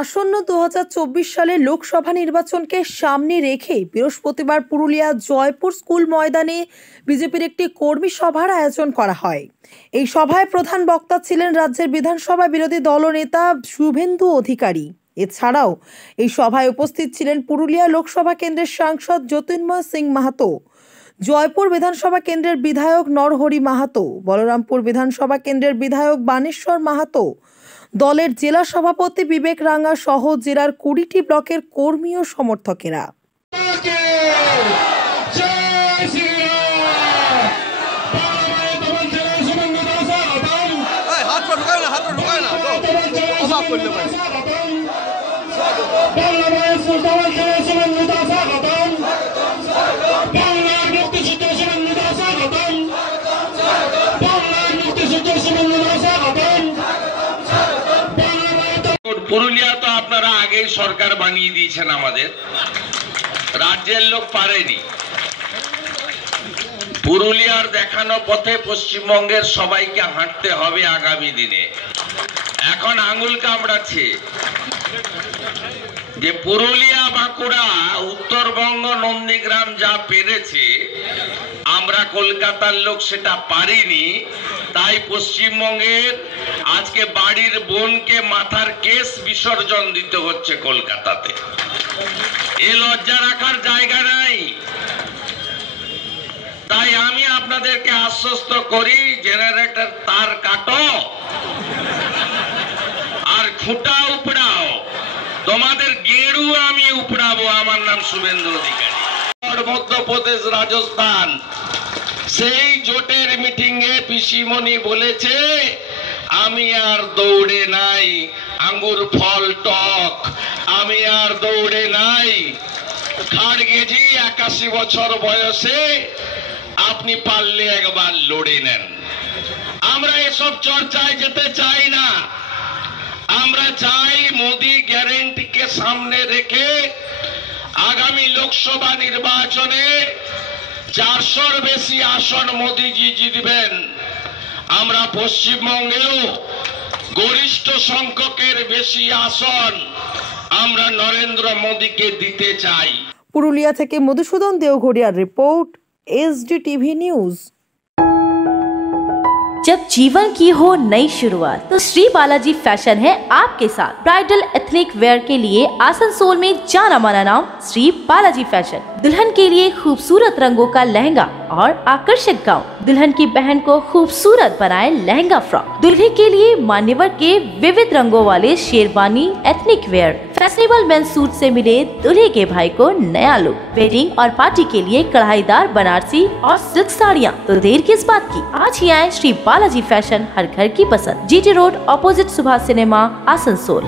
আসন্ন 2024 সালে লোকসভা নির্বাচনকে সামনে রেখে বৃহস্পতিবার পুরুলিয়া জয়পুর স্কুল ময়দানে বিজেপির একটি কর্মী সভার আয়োজন করা হয়। এই সভায় প্রধান বক্তা ছিলেন রাজ্যের বিধানসভা বিরোধী দলনেতা শুভেন্দু অধিকারী। এছাড়াও এই সভায় উপস্থিত ছিলেন পুরুলিয়া লোকসভা কেন্দ্রের সাংসদ জ্যোতির্ময় সিং মাহাতো, জয়পুর বিধানসভা কেন্দ্রের বিধায়ক নরহরি মাহাতো, বলরামপুর বিধানসভা কেন্দ্রের বিধায়ক বানেশ্বর মাহাতো, দলের জেলা সভাপতি বিবেক রাঙ্গা সহ জেলার 20টি ব্লকের কর্মী ও সমর্থকেরা। পুরুলিয়া তো আপনারা আগেই সরকার বানিয়ে দিয়েছেন, আমাদের রাজ্যের লোক পারেনি। পুরুলিয়ার দেখানো পথে পশ্চিমবঙ্গের সবাইকে হাঁটতে হবে আগামী দিনে। এখন আঙুল কামড়াচ্ছে যে পুরুলিয়া, বাঁকুড়া, উত্তরবঙ্গ, নন্দীগ্রাম যা পেরেছে আমরা কলকাতার লোক সেটা পারিনি। তাই পশ্চিমবঙ্গের আজকে বাড়ির বোনকে মাথার কেশ বিসর্জন দিতে হচ্ছে কলকাতাতে। এ লজ্জা রাখার জায়গা নাই। তাই আমি আপনাদেরকে আশ্বস্ত করি, জেনারেটর তার কাটো আর খুঁটা উপড়াও, তোমাদের গেরু আমি উপড়াবো। আমার নাম শুভেন্দু অধিকারী। মধ্যপ্রদেশ, রাজস্থান সেই জোটের মিটিং এ পিসিমণি বলেছে আমি আর দৌড়ে নাই, আঙ্গুর ফল টক, আমি আর দৌড়ে নাই। খাড়গেজি 81 বছর বয়সে, আপনি পারলে একবার লড়ে নেন। আমরা এসব চর্চায় যেতে চাই না। আমরা চাই মোদি গ্যারেন্টিকে সামনে রেখে আগামী লোকসভা নির্বাচনে 400-র বেশি আসন মোদিজি জিতবেন। আমরা পশ্চিমবঙ্গেও গরিষ্ঠ সংখ্যকের বেশি আসন আমরা নরেন্দ্র মোদিকে দিতে চাই। পুরুলিয়া থেকে মধুসূদন দেওঘড়িয়ার রিপোর্ট, SDTV न्यूज। जब जीवन की हो नई शुरुआत तो श्री बालाजी फैशन है आपके साथ। ब्राइडल एथनिक वेयर के लिए आसनसोल में जाना माना नाम श्री बालाजी फैशन। दुल्हन के लिए खूबसूरत रंगों का लहंगा और आकर्षक गाउन, दुल्हन की बहन को खूबसूरत बनाए लहंगा फ्रॉक, दुल्हे के लिए मान्यवर के विविध रंगों वाले sherwani ethnic wear, fashionable men's suit से मिले दुल्हे के भाई को नया लुक, वेडिंग और पार्टी के लिए कढ़ाईदार बनारसी और सिल्क साड़ियाँ। तो देर किस बात की, आज ही आए श्री बालाजी फैशन, हर घर की पसंद। GT road, opposite Subhash cinema, Asansol.